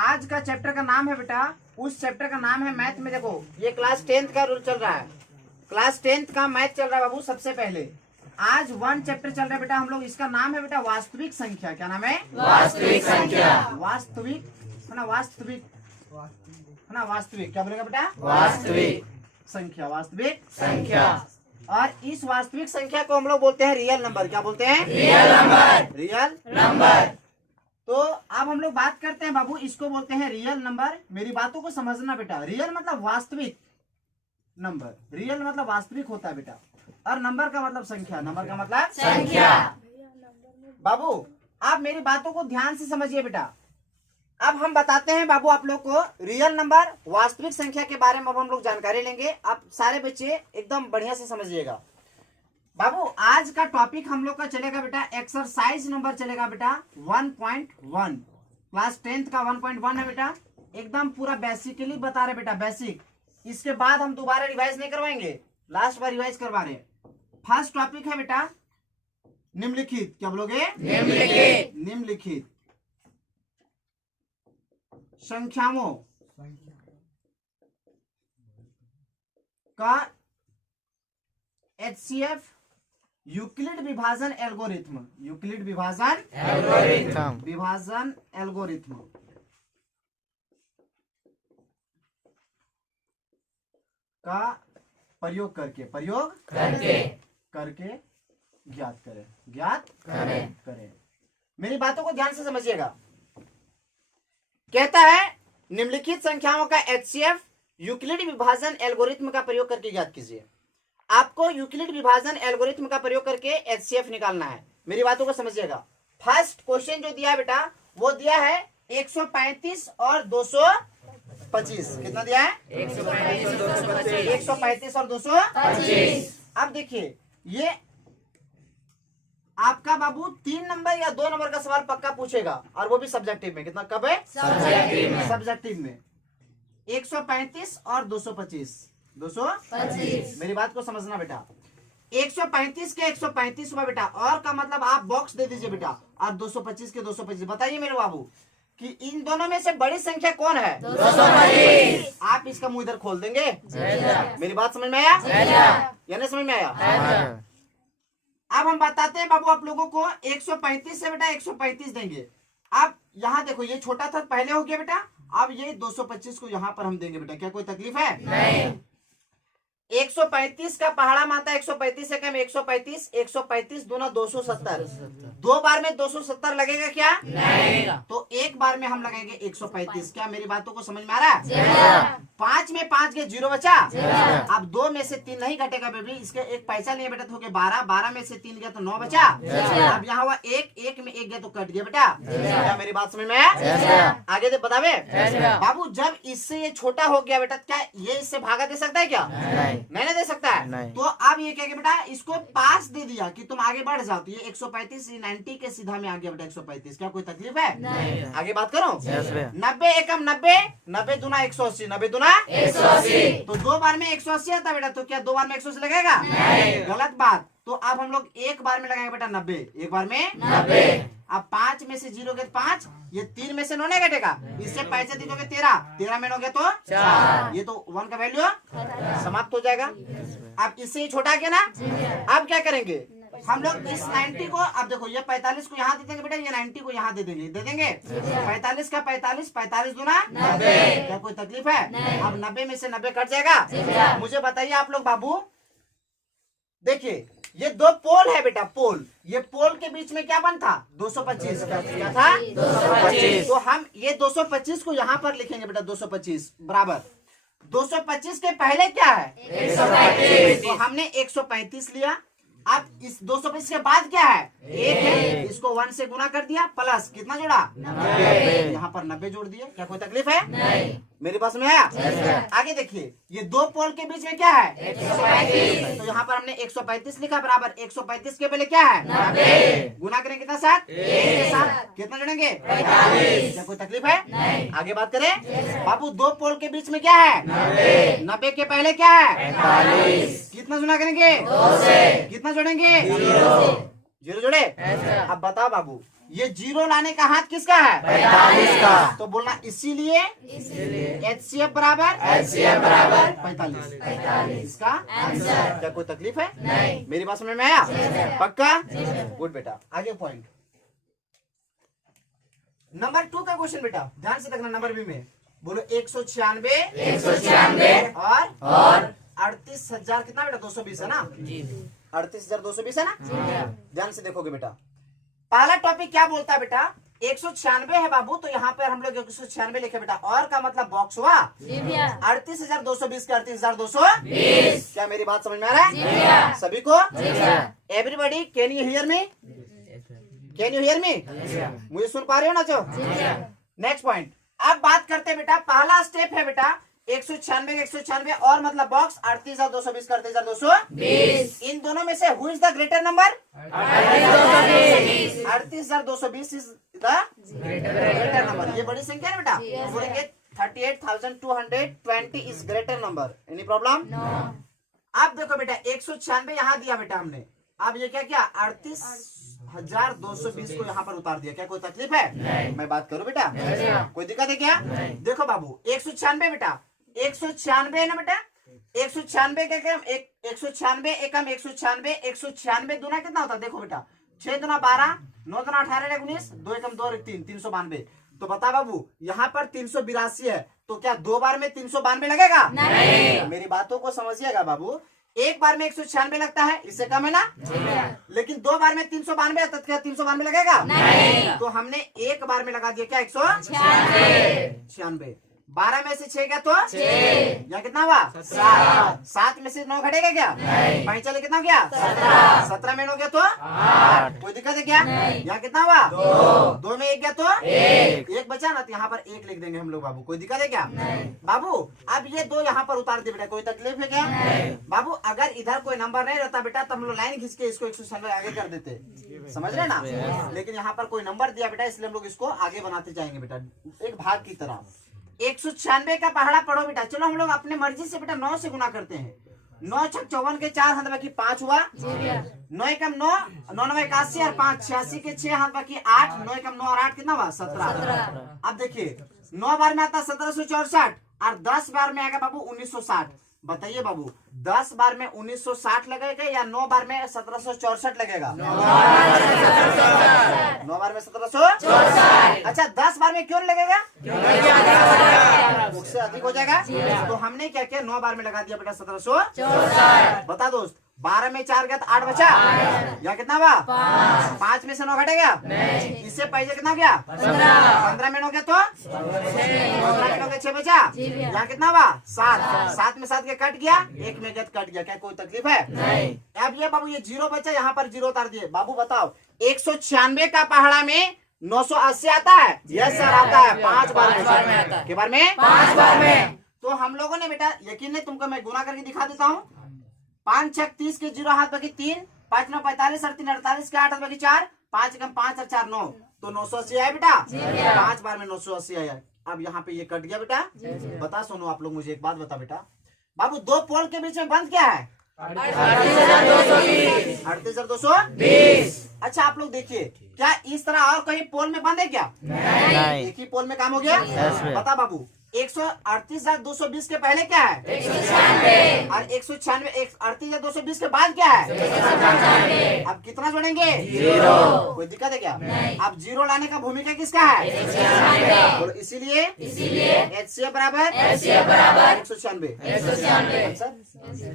आज का चैप्टर का नाम है बेटा, उस चैप्टर का नाम है मैथ में। देखो ये क्लास 10th का रूल चल रहा है, क्लास 10th का मैथ चल रहा है बाबू। सबसे पहले आज 1 चैप्टर चल रहा है बेटा हम लोग, इसका नाम है बेटा वास्तविक संख्या। क्या नाम है? वास्तविक संख्या। वास्तविक है ना, वास्तविक है ना, वास्तविक क्या बोलेगा बेटा? वास्तविक संख्या, वास्तविक संख्या। और इस वास्तविक संख्या को हम लोग बोलते हैं रियल नंबर। क्या बोलते हैं? Real number. Real number. तो अब हम लोग बात करते हैं बाबू, इसको बोलते हैं रियल नंबर। मेरी बातों को समझना बेटा, रियल मतलब वास्तविक नंबर, रियल मतलब वास्तविक होता है बेटा, और नंबर का मतलब संख्या, नंबर का मतलब संख्या। बाबू आप मेरी बातों को ध्यान से समझिए बेटा। अब हम बताते हैं बाबू आप लोग को रियल नंबर, वास्तविक संख्या के बारे में अब हम लोग जानकारी लेंगे। आप सारे बच्चे एकदम बढ़िया से समझिएगा बाबू। आज का टॉपिक हम लोग का चलेगा बेटा एक्सरसाइज नंबर चलेगा बेटा 1.1, क्लास 10th का 1.1 है बेटा। एकदम पूरा बेसिकली बता रहे बेटा, बेसिक। इसके बाद हम दोबारा रिवाइज नहीं करवाएंगे, लास्ट बार रिवाइज करवा रहे हैं। फर्स्ट टॉपिक है बेटा निम्नलिखित। क्या बोलोगे? निम्नलिखित। निम्नलिखित संख्याओं का HCF यूक्लिड विभाजन एल्गोरिथ्म, यूक्लिड विभाजन एल्गोरिथ्म का प्रयोग करके ज्ञात करें। मेरी बातों को ध्यान से समझिएगा। कहता है निम्नलिखित संख्याओं का HCF यूक्लिड विभाजन एल्गोरिथ्म का प्रयोग करके ज्ञात कीजिए। आपको यूक्लिड विभाजन एल्गोरिथ्म का प्रयोग करके HCF निकालना है। मेरी बातों को समझिएगा। फर्स्ट क्वेश्चन जो दिया है बेटा वो दिया है 135 और 225। कितना दिया है? 135 और 225। अब देखिए ये आपका बाबू 3 नंबर या 2 नंबर का सवाल पक्का पूछेगा, और वो भी सब्जेक्टिव में। कितना कब है? सब्जेक्टिव में 135 और 225। मेरी बात को समझना बेटा। 135 के 135 हुआ बेटा, और का मतलब आप बॉक्स दे दीजिए बेटा, और 225 के 225। बताइए मेरे बाबू कि इन दोनों में से बड़ी संख्या कौन है? 225। आप इसका मुंह इधर खोल देंगे। मेरी बात समझ में आया या नहीं समझ में आया? अब हम बताते हैं बाबू आप लोगों को 135 से बेटा 135 देंगे। अब यहाँ देखो ये छोटा था पहले हो गया बेटा, अब ये 225 को यहाँ पर हम देंगे बेटा। क्या कोई तकलीफ है? नहीं। 135 का पहाड़ा माता 135 से कम 135, 135 दूना 270। 2 बार में 270 लगेगा क्या? नहीं। तो एक बार में हम लगाएंगे 135। क्या मेरी बातों को समझ में आ रहा है? 5 में 5 के 0 बचा। अब 2 में से 3 नहीं घटेगा बेबी, इसके एक पैसा लिया बेटा तो हो गया 12, 12 में से 3 गया तो 9 बचा। अब यहाँ हुआ 1, 1 में 1 गया तो कट गया बेटा। क्या मेरी बात समझ में आया? आगे बतावे बाबू, जब इससे ये छोटा हो गया बेटा, क्या ये इससे भागा दे सकता है? क्या नहीं दे सकता है। तो अब ये क्या बेटा, इसको पास दे दिया कि तुम आगे बढ़ जाओ, तो ये 135 90 के सीधा में आ गया बेटा 135। क्या कोई तकलीफ है? नहीं। आगे बात करो। 90 एकम 90, 90 दूना 180, 90 दूना 180। तो 2 बार में 180 आता बेटा, तो क्या 2 बार में 180 लगेगा? गलत बात। तो अब हम लोग एक बार में लगाएंगे बेटा 90, एक बार में 90। अब 5 में से 0 गए 5, ये 3 में से 9 नहीं घटेगा, इससे पैसे दे दोगे 13, 13 में 9 गया तो 4, ये तो 1 का वैल्यू समाप्त हो जाएगा। अब इससे छोटा गया ना। अब क्या करेंगे हम लोग इस 90 को, अब देखो ये 45 को यहाँ दे देंगे बेटा, ये 90 को यहाँ दे देंगे 45 का 45, 45 दूना 90। क्या कोई तकलीफ है? अब 90 में से 90 कट जाएगा। मुझे बताइए आप लोग बाबू, देखिए ये 2 पोल है बेटा, पोल। ये पोल के बीच में क्या बन था? 225। क्या था? 225। तो हम ये 225 को यहाँ पर लिखेंगे बेटा, 225 बराबर 225 के पहले क्या है? 135। तो हमने 135 लिया। अब इस 225 के बाद क्या है? 1 है, इसको 1 से गुना कर दिया, प्लस कितना जोड़ा? 90। यहाँ पर 90 जोड़ दिए। क्या कोई तकलीफ है? नहीं। मेरी पास में आया? आगे देखिए ये 2 पोल के बीच में क्या है? 135। तो यहाँ पर हमने 135 लिखा बराबर 135 के पहले क्या है? 90। गुना करें कितना साथ? 1 के साथ कितना जोड़ेंगे? 45। क्या कोई तकलीफ है? नहीं। आगे बात करें बाबू, 2 पोल के बीच में क्या है? 90। 90 के पहले क्या है? 45। कितना गुना करेंगे? 2 से। कितना जोड़ेंगे? 0 जोड़े। अब बताओ बाबू, ये जीरो लाने का हाथ किसका है? 45 का। तो बोलना इसीलिए HCF बराबर 45। इसका आंसर। क्या कोई तकलीफ है? नहीं। मेरी बात समझ में आया? पक्का? गुड बेटा। आगे पॉइंट नंबर 2 का क्वेश्चन बेटा, ध्यान से देखना। नंबर बी में बोलो 196 और 38,000 कितना बेटा? 220 है ना? 38,220 है ना? ध्यान से देखोगे बेटा, पहला टॉपिक क्या बोलता है बेटा? 196 है बाबू, तो यहाँ पर हम लोग 196 लिखे बेटा। और का मतलब बॉक्स हुआ 38,220 का 38,220। क्या मेरी बात समझ में आ रहा है सभी को? Everybody can you hear me? Can you hear me? मुझे सुन पा रहे हो ना? जो नेक्स्ट पॉइंट, अब बात करते हैं बेटा। पहला स्टेप है बेटा 196 और मतलब बॉक्स 38,220 का 38,220। इन दोनों में से who is the greater number? 38,220 is the greater number. ये बड़ी संख्या है बेटा। बोलेंगे 38,220 is greater number. Any problem? अब देखो बेटा 196 यहाँ दिया बेटा हमने। अब ये क्या किया? 38,220 को यहाँ पर उतार दिया। क्या कोई तकलीफ है? नहीं। मैं बात करूं बेटा? कोई दिक्कत है क्या? नहीं। देखो बाबू 196 बेटा, 196 है ना बेटा? 196 का क्या? 196 एकम 196, 196 दूना कितना होता है? देखो बेटा 6 दूना 12, 9 दूना 18, 19, 2 एकम 2 3, 392। तो बता बाबू यहाँ पर 382 है, तो क्या 2 बार में 392 लगेगा? नहीं। मेरी बातों को समझिएगा बाबू, एक बार में 196 लगता है, इससे कम है ना? लेकिन 2 बार में 392 तो क्या 392 लगेगा? नहीं। तो हमने एक बार में लगा दिया क्या? 196। 12 में से 6 क्या? तो 6 या कितना हुआ? 7 में से 9 घटेगा क्या? नहीं। 5 चले कितना गया? 17 में 9 गया तो 8। कोई दिक्कत है क्या? यहाँ कितना हुआ? 2 में 1 गया तो 1 बचा ना, तो यहाँ पर 1 लिख देंगे हम लोग बाबू। कोई दिक्कत है क्या? बाबू अब ये 2 यहाँ पर उतार दे बेटा। कोई तकलीफ है क्या? बाबू अगर इधर कोई नंबर नहीं रहता बेटा तो हम लोग लाइन खींच के इसको 196 आगे कर देते, समझ रहे ना? लेकिन यहाँ पर कोई नंबर दिया बेटा, इसलिए हम लोग इसको आगे बनाते जाएंगे बेटा, एक भाग की तरह। 196 का पहाड़ा पढ़ो बेटा। चलो हम लोग अपने मर्जी से बेटा 9 से गुना करते हैं। 9 छक 54 के 4 हाथ बाकी 5 हुआ। 9 एकम 9, 9 9 81 और 5 86 के 6 हाथ बाकी 8। 9 एकम 9 और 8 कितना हुआ? 17। अब देखिए 9 बार में आता 1764 और 10 बार में आएगा बाबू 1960। बताइए बाबू 10 बार में 1960 लगेगा या 9 बार में 1764 लगेगा? 9 बार में 1764। अच्छा 10 बार में क्यों लगेगा? उससे अधिक हो जाएगा। तो हमने क्या किया? 9 बार में लगा दिया बेटा 1764। बता दोस्त 12 में 4 गया तो 8 बचा या कितना हुआ? 5 में से 9 घटेगा? इससे पहले कितना गया? 15 में 9 गया तो 15 में 9 गया 6 बचा या कितना हुआ? 7 में 7 के कट गया, 1 में गया कट गया। क्या कोई तकलीफ है? नहीं। अब ये बाबू ये 0 बचा, यहाँ पर 0 उतार दिए। बाबू बताओ 196 का पहाड़ा में 980 आता है? यस सर आता है। 5 बार में आता है। के बार में? 5 बार में। तो हम लोगों ने बेटा यकीन नहीं, तुमको मैं गुना करके दिखा देता हूँ। 5 छक 30 के 0 हाथ बाकी 3, 5 9 45 और 3 48 के 8 हाथ बाकी 4, 5 एकम 5 और 4 9, तो 980 आया बेटा। 5 बार में 980 आया। अब यहाँ पे ये कट गया बेटा। बता सुनो आप लोग, मुझे एक बात बता बेटा, बाबू 2 पोल के बीच में बंद क्या है? 38,220। अच्छा आप लोग देखिए, क्या इस तरह और कहीं पोल में बंद है क्या? नहीं। एक ही पोल में काम हो गया। बता बाबू 138,220 के पहले क्या है? 196 और 138,220 के बाद क्या है? 195। अब कितना जोड़ेंगे? 0। कोई दिक्कत है क्या? नहीं। अब 0 लाने का भूमिका किसका है? 196। इसीलिए HCF बराबर 196। अच्छा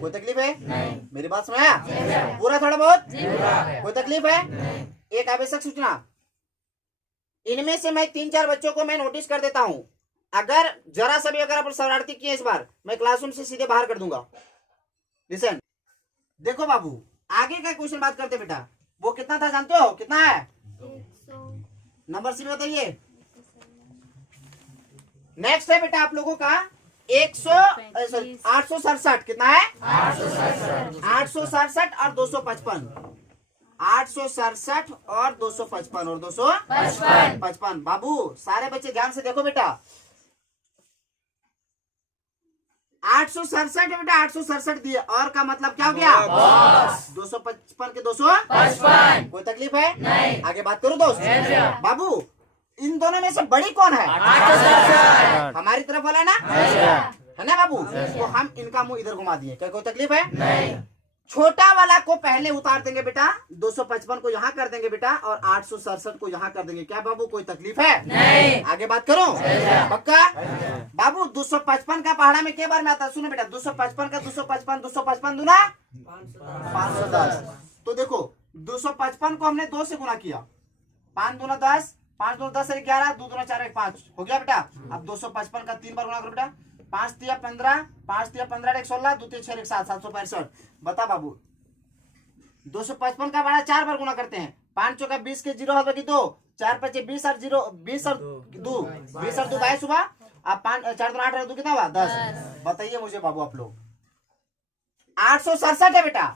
कोई तकलीफ है? नहीं। मेरी बात समझ आया? पूरा थोड़ा बहुत? कोई तकलीफ है? एक आवश्यक सूचना, इनमें से मैं 3-4 बच्चों को मैं नोटिस कर देता हूँ। अगर जरा सा भी अगर आप शरारती किए इस बार, मैं क्लासरूम से सीधे बाहर कर दूंगा। लिसन, देखो बाबू आगे का क्वेश्चन बात करते बेटा। वो कितना था जानते हो? कितना है? 100। नंबर सी में बताइए। नेक्स्ट है बेटा आप लोगों का 867। कितना है? 867 और 255। 867 और 255 और 255। बाबू सारे बच्चे ध्यान से देखो बेटा, 867 बेटा 867 दिए, और का मतलब क्या हो गया? 255 के 255। कोई तकलीफ है? नहीं। आगे बात करो दोस्त। बाबू इन दोनों में से बड़ी कौन है? 867। हमारी तरफ वाला ना, है ना बाबू? तो हम इनका मुंह इधर घुमा दिए, क्या कोई तकलीफ है? नहीं। छोटा वाला को पहले उतार देंगे बेटा, 255 को यहाँ कर देंगे बेटा, और 867 को यहाँ कर देंगे। क्या बाबू कोई तकलीफ है? नहीं। आगे बात करो पक्का? बाबू 255 का पहाड़ा में के बार में आता है? सुनो बेटा, 255 का 255 दूना 510। तो देखो 255 को हमने 2 से गुना किया, 5 दूना 10, 5 दूना 10 11, 2 दूना 4 5 हो गया बेटा। अब 255 का 3 बार गुना करो बेटा, 5 तिया 15, 5 तिया 15 16, 2 तिया 6 7, 765। बता बाबू 255 का बड़ा 4 बार गुना करते हैं, 5 चौका 20 के 0 है 2, 4 5 20 और 0 20 और 2 20 और 2 22 हुआ। अब 5 4 2 8 2 कितना हुआ? 10। बताइए मुझे बाबू आप लोग, 867 है बेटा,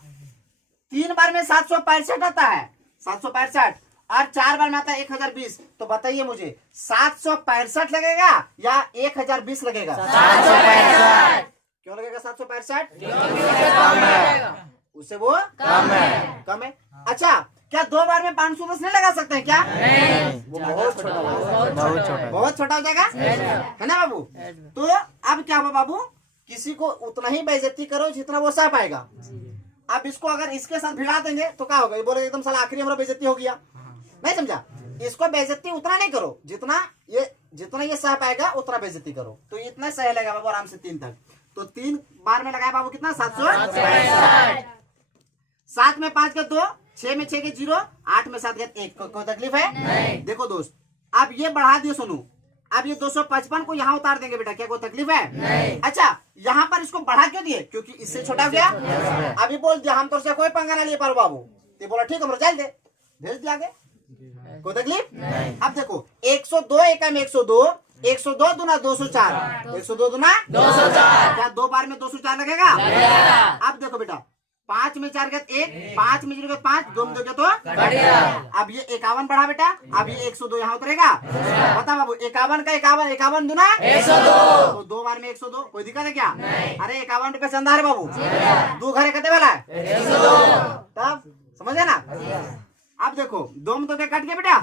3 बार में 765 आता है, 765, और 4 बार में आता है 1020। तो बताइए मुझे 765 लगेगा या 1020 लगेगा? 765। क्यों लगेगा 765? उससे वो कम है। कम है। अच्छा, क्या 2 बार में 510 नहीं लगा सकते हैं क्या? नहीं। वो बहुत छोटा, बहुत छोटा हो जाएगा, है ना बाबू? तो अब क्या हुआ बाबू, किसी को उतना ही बेइज्जती करो जितना वो सह पाएगा। अब इसको अगर इसके साथ भिड़ा देंगे तो क्या होगा? ये बोलेगा एकदम साला आखिरी हमारा बेइज्जती हो गया। नहीं समझा? इसको बेइज्जती उतना नहीं करो जितना ये सह पाएगा, उतना बेइज्जती करो। तो इतना सह लेगा बाबू आराम से 3 तक। तो 3 बार में लगाया बाबू कितना? 765। 7 में 5 के 2, 6 में 6 के 0, 8 में 7 के 1। कोई तकलीफ है? नहीं। देखो दोस्त, अब ये बढ़ा दिए सोनू, अब ये 255 को यहाँ उतार देंगे बेटा, क्या कोई तकलीफ है? नहीं। अच्छा, यहाँ पर इसको बढ़ा क्यों दिए? क्योंकि इससे छोटा हो गया। अभी बोल दिया हम तो से कोई पंगा ना लिए पारो बाबू, तो बोला ठीक है जाल दे, भेज दिया आगे, कोई तकलीफ नहीं। अब देखो 102 एकम 102, 102 दूना 204, 102 दूना 204। क्या 2 बार में 204 लगेगा? अब देखो बेटा, 5 में 4 गए 1, 5 में 0 गए 5, 2 में 2 गए तो अब ये 51 बढ़ा बेटा, अब ये 102 यहाँ उतरेगा। बता बाबू 51 का 51 दूना 102, तो 2 बार में 102। कोई दिक्कत है क्या? अरे 51 रुपए चंदा है बाबू, 2 घरे कते वाला है 102, तब समझे ना? अब देखो 2 में 2 के कट गए बेटा,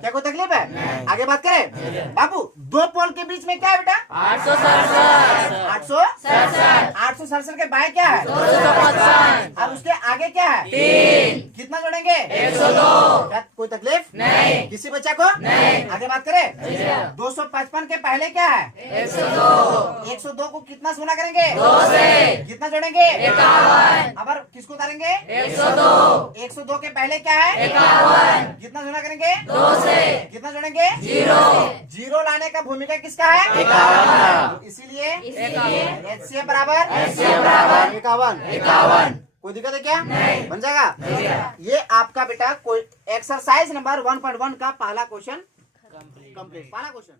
क्या कोई तकलीफ है? आगे बात करें बाबू, 2 पोल के बीच में क्या है बेटा? 867 के बाएं क्या है? 255। और उसके आगे क्या है? 3। कितना जोड़ेंगे? 102। क्या कोई तकलीफ नहीं? किसी बच्चा को नहीं? आगे बात करें 255 के पहले क्या है? 102। 102 को कितना से गुना करेंगे? 2 से। कितना जोड़ेंगे? 51। अब किसको उतारेंगे? 102। 102 के पहले क्या है? 51। कितना जोड़ा करेंगे? 2 से। कितना जोड़ेंगे? 0। 0 लाने का भूमिका किसका है? 51। इसीलिए HCF बराबर 51। कोई दिक्कत है क्या? नहीं। बन जाएगा? ये आपका बेटा कोई एक्सरसाइज नंबर 1.1 का पहला क्वेश्चन कंप्लीट। पहला क्वेश्चन